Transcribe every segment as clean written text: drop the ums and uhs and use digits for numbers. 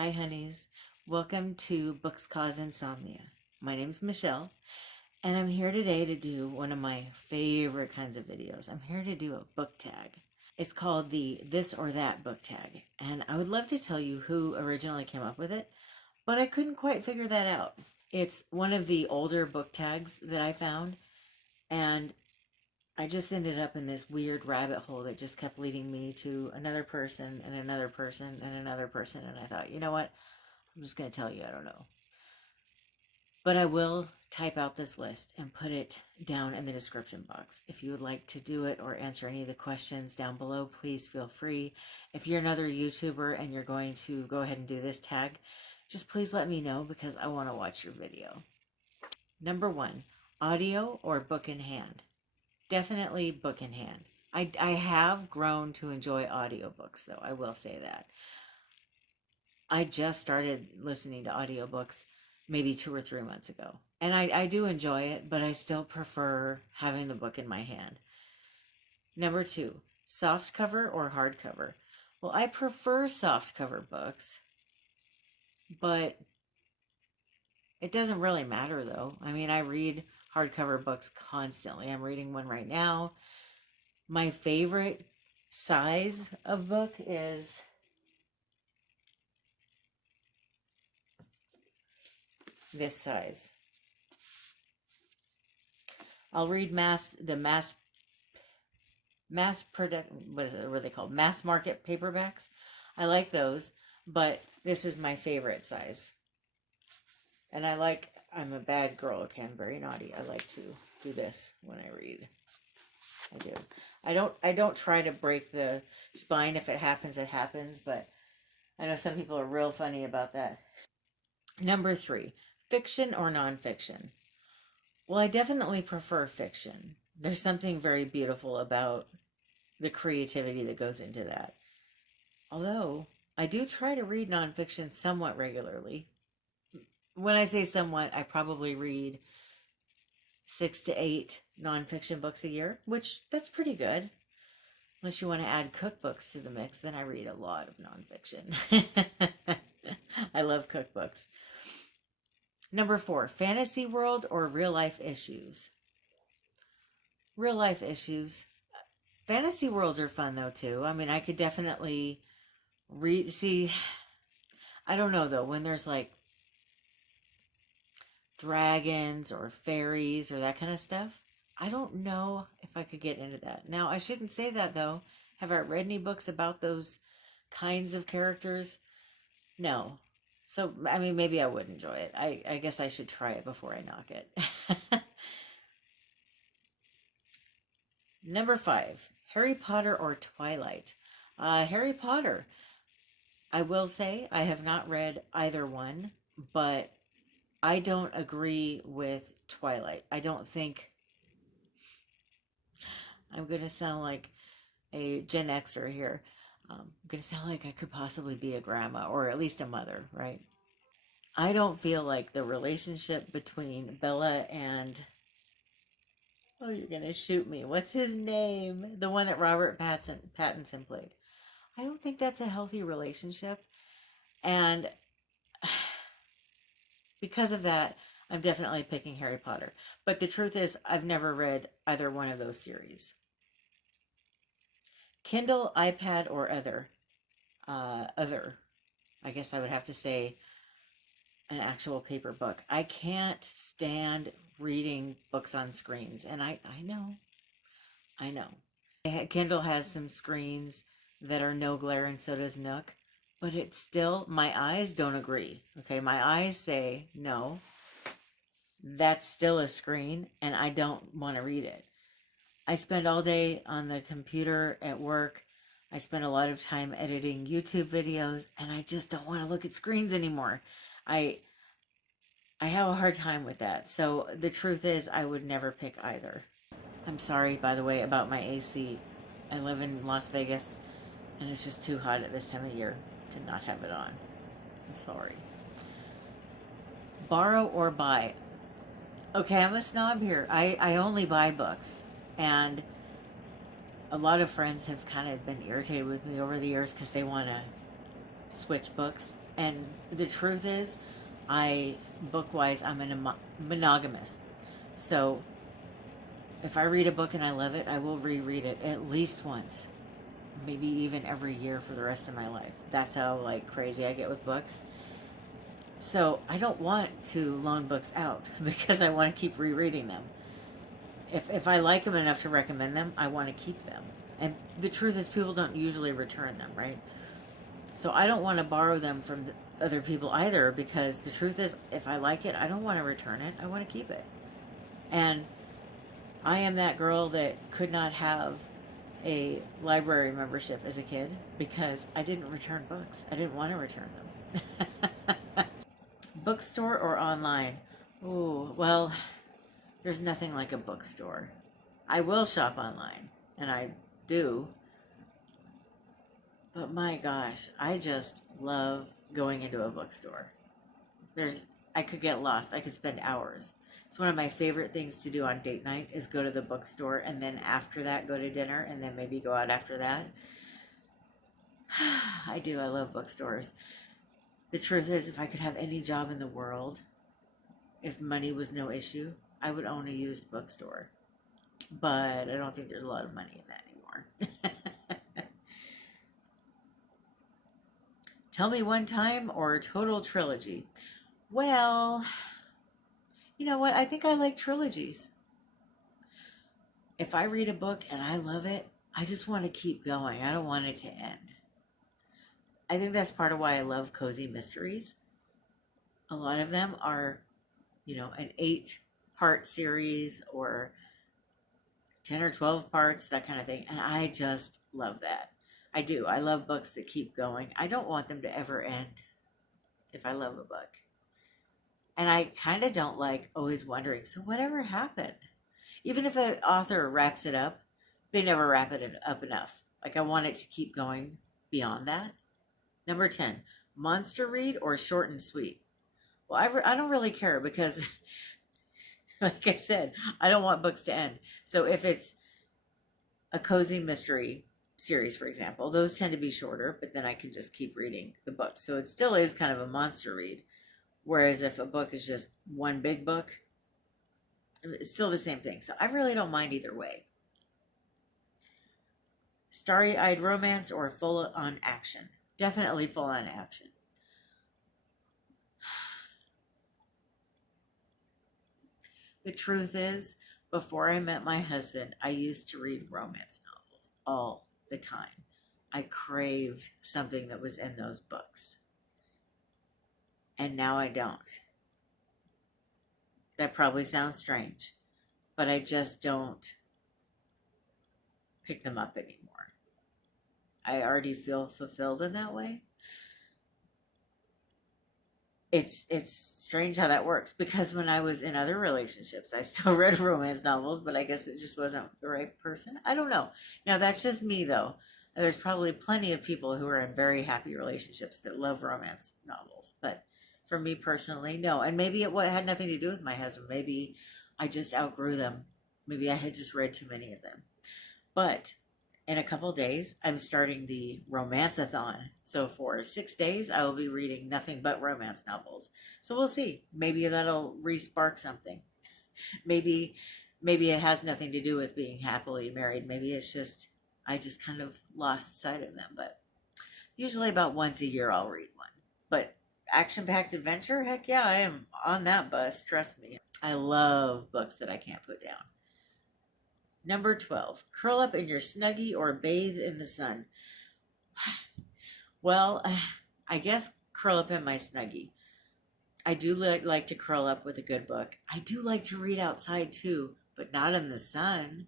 Hi, honeys. Welcome to Books Cause Insomnia. My name's Michelle, and I'm here today to do one of my favorite kinds of videos. I'm here to do a book tag. It's called the This or That book tag, and I would love to tell you who originally came up with it, but I couldn't quite figure that out. It's one of the older book tags that I found, and I just ended up in this weird rabbit hole that just kept leading me to another person and another person and another person. And I thought, you know what? I'm just going to tell you, I don't know. But I will type out this list and put it down in the description box. If you would like to do it or answer any of the questions down below, please feel free. If you're another YouTuber and you're going to go ahead and do this tag, just please let me know because I want to watch your video. Number 1, audio or book in hand? Definitely book in hand. I have grown to enjoy audiobooks, though. I will say that. I just started listening to audiobooks maybe 2 or 3 months ago. And I do enjoy it, but I still prefer having the book in my hand. Number 2, softcover or hardcover? Well, I prefer softcover books, but it doesn't really matter, though. I mean, I read hardcover books constantly. I'm reading one right now. My favorite size of book is this size. I'll read mass product, what are they called? Mass market paperbacks. I like those, but this is my favorite size. And I'm a bad girl. Okay, I'm very naughty. I like to do this when I read. I do. I don't try to break the spine. If it happens, it happens, but I know some people are real funny about that. Number 3, fiction or nonfiction? Well, I definitely prefer fiction. There's something very beautiful about the creativity that goes into that. Although, I do try to read nonfiction somewhat regularly. When I say somewhat, I probably read 6 to 8 nonfiction books a year, which that's pretty good. Unless you want to add cookbooks to the mix, then I read a lot of nonfiction. I love cookbooks. Number 4, fantasy world or real life issues? Real life issues. Fantasy worlds are fun though too. I mean, I could definitely see, I don't know though, when there's like dragons or fairies or that kind of stuff, I don't know if I could get into that. Now, I shouldn't say that though. Have I read any books about those kinds of characters? No. So, I mean, maybe I would enjoy it. I guess I should try it before I knock it. Number 5, Harry Potter or Twilight? Harry Potter. I will say I have not read either one, but I don't agree with Twilight. I don't think I'm going to sound like a Gen Xer here. I'm going to sound like I could possibly be a grandma or at least a mother, right? I don't feel like the relationship between Bella and, oh, you're going to shoot me. What's his name? The one that Robert Pattinson played. I don't think that's a healthy relationship. And because of that, I'm definitely picking Harry Potter. But the truth is, I've never read either one of those series. Kindle, iPad, or other? Other. I guess I would have to say an actual paper book. I can't stand reading books on screens. And I know. Kindle has some screens that are no glare and so does Nook. But it's still, my eyes don't agree. Okay, my eyes say, no, that's still a screen and I don't want to read it. I spend all day on the computer at work. I spend a lot of time editing YouTube videos and I just don't want to look at screens anymore. I have a hard time with that. So the truth is I would never pick either. I'm sorry, by the way, about my AC. I live in Las Vegas and it's just too hot at this time of year to not have it on. I'm sorry. Borrow or buy? Okay, I'm a snob here. I only buy books. And a lot of friends have kind of been irritated with me over the years because they want to switch books. And the truth is, book-wise, I'm monogamous. So if I read a book and I love it, I will reread it at least once, maybe even every year for the rest of my life. That's how like crazy I get with books. So I don't want to loan books out because I want to keep rereading them. If I like them enough to recommend them, I want to keep them. And the truth is, people don't usually return them, right? So I don't want to borrow them from other people either, because the truth is, if I like it, I don't want to return it. I want to keep it. And I am that girl that could not have a library membership as a kid because I didn't return books. I didn't want to return them. Bookstore or online? Oh, well, there's nothing like a bookstore. I will shop online, and I do. But my gosh, I just love going into a bookstore. I could get lost. I could spend hours. It's one of my favorite things to do on date night is go to the bookstore, and then after that go to dinner, and then maybe go out after that. I do. I love bookstores. The truth is, if I could have any job in the world, if money was no issue, I would own a used bookstore. But I don't think there's a lot of money in that anymore. Tell me one time or total trilogy. Well, you know what? I think I like trilogies. If I read a book and I love it, I just want to keep going. I don't want it to end. I think that's part of why I love cozy mysteries. A lot of them are, an 8-part series or 10 or 12 parts, that kind of thing. And I just love that. I do. I love books that keep going. I don't want them to ever end if I love a book. And I kind of don't like always wondering, so whatever happened? Even if an author wraps it up, they never wrap it up enough. Like, I want it to keep going beyond that. Number 10, monster read or short and sweet? Well, I don't really care because, like I said, I don't want books to end. So if it's a cozy mystery series, for example, those tend to be shorter, but then I can just keep reading the book. So it still is kind of a monster read. Whereas if a book is just one big book, it's still the same thing. So I really don't mind either way. Starry-eyed romance or full-on action? Definitely full-on action. The truth is, before I met my husband, I used to read romance novels all the time. I craved something that was in those books. And now I don't. That probably sounds strange, but I just don't pick them up anymore. I already feel fulfilled in that way. It's strange how that works, because when I was in other relationships, I still read romance novels, but I guess it just wasn't the right person. I don't know. Now, that's just me, though. There's probably plenty of people who are in very happy relationships that love romance novels, but for me personally, no. And maybe it had nothing to do with my husband. Maybe I just outgrew them. Maybe I had just read too many of them. But in a couple days, I'm starting the romance-a-thon. So for 6 days, I will be reading nothing but romance novels. So we'll see. Maybe that'll re-spark something. Maybe it has nothing to do with being happily married. Maybe it's just, I just kind of lost sight of them. But usually about once a year, I'll read one. But action-packed adventure? Heck yeah, I am on that bus. Trust me. I love books that I can't put down. Number 12, curl up in your snuggie or bathe in the sun. Well, I guess curl up in my snuggie. I do like to curl up with a good book. I do like to read outside too, but not in the sun.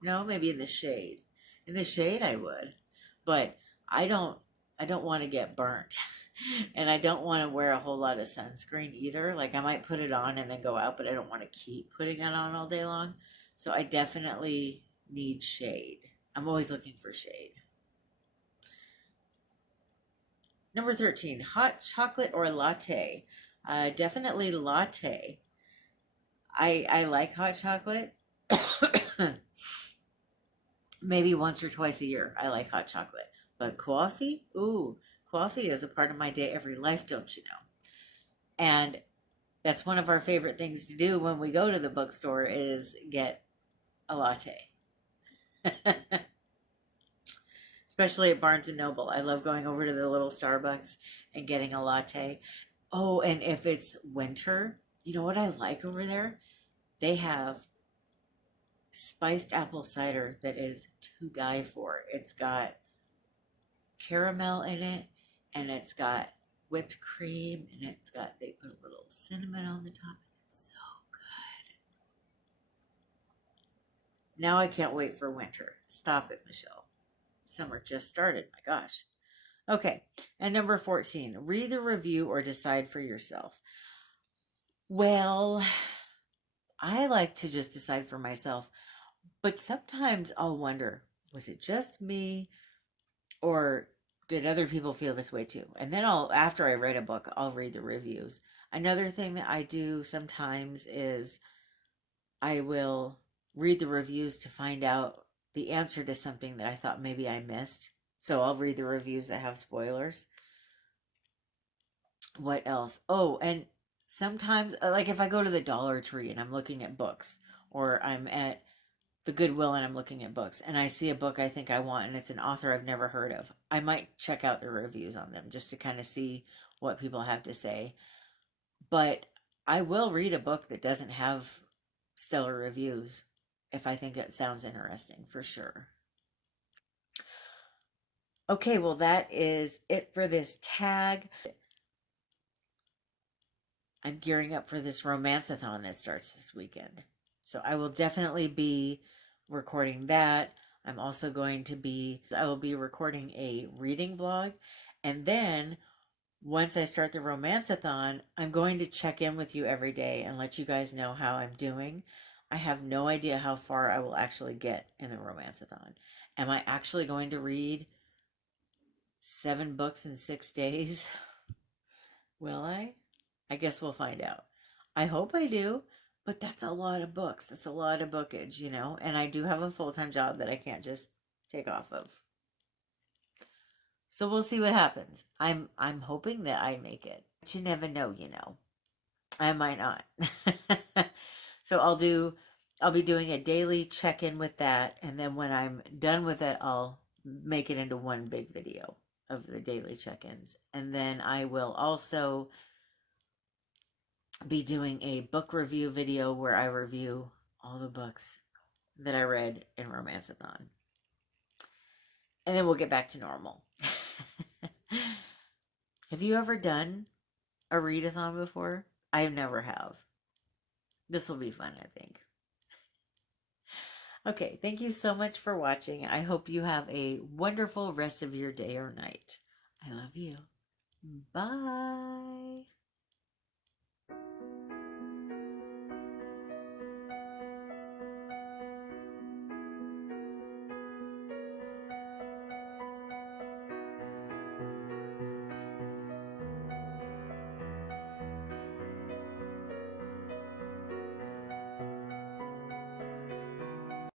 No, maybe in the shade. In the shade I would, but I don't want to get burnt. And I don't want to wear a whole lot of sunscreen either. Like, I might put it on and then go out, but I don't want to keep putting it on all day long. So I definitely need shade. I'm always looking for shade. Number 13, hot chocolate or latte? Definitely latte. I like hot chocolate. Maybe once or twice a year I like hot chocolate. But coffee? Ooh, Coffee is a part of my day every life, don't you know? And that's one of our favorite things to do when we go to the bookstore is get a latte. Especially at Barnes and Noble. I love going over to the little Starbucks and getting a latte. Oh, and if it's winter, you know what I like over there? They have spiced apple cider that is to die for. It's got caramel in it, and it's got whipped cream, and they put a little cinnamon on the top. It's so good. Now I can't wait for winter. Stop it, Michelle. Summer just started. My gosh. Okay. And number 14, read the review or decide for yourself. Well, I like to just decide for myself, but sometimes I'll wonder, was it just me or did other people feel this way too? And then after I read a book, I'll read the reviews. Another thing that I do sometimes is I will read the reviews to find out the answer to something that I thought maybe I missed. So I'll read the reviews that have spoilers. What else? Oh, and sometimes, like if I go to the Dollar Tree and I'm looking at books, or I'm at the Goodwill and I'm looking at books, and I see a book I think I want and it's an author I've never heard of, I might check out the reviews on them just to kind of see what people have to say. But I will read a book that doesn't have stellar reviews if I think it sounds interesting, for sure. Okay, well, that is it for this tag. I'm gearing up for this romance-a-thon that starts this weekend. So I will definitely be recording that. I will be recording a reading vlog. And then once I start the romance-a-thon, I'm going to check in with you every day and let you guys know how I'm doing. I have no idea how far I will actually get in the romance-a-thon. Am I actually going to read 7 books in 6 days? Will I? I guess we'll find out. I hope I do, but that's a lot of books. That's a lot of bookage, you know? And I do have a full-time job that I can't just take off of. So we'll see what happens. I'm hoping that I make it. But you never know, you know. I might not. So I'll be doing a daily check-in with that, and then when I'm done with it, I'll make it into one big video of the daily check-ins. And then I will also be doing a book review video where I review all the books that I read in Romance-a-thon. And then we'll get back to normal. Have you ever done a readathon before? I never have. This will be fun, I think. Okay, thank you so much for watching. I hope you have a wonderful rest of your day or night. I love you. Bye.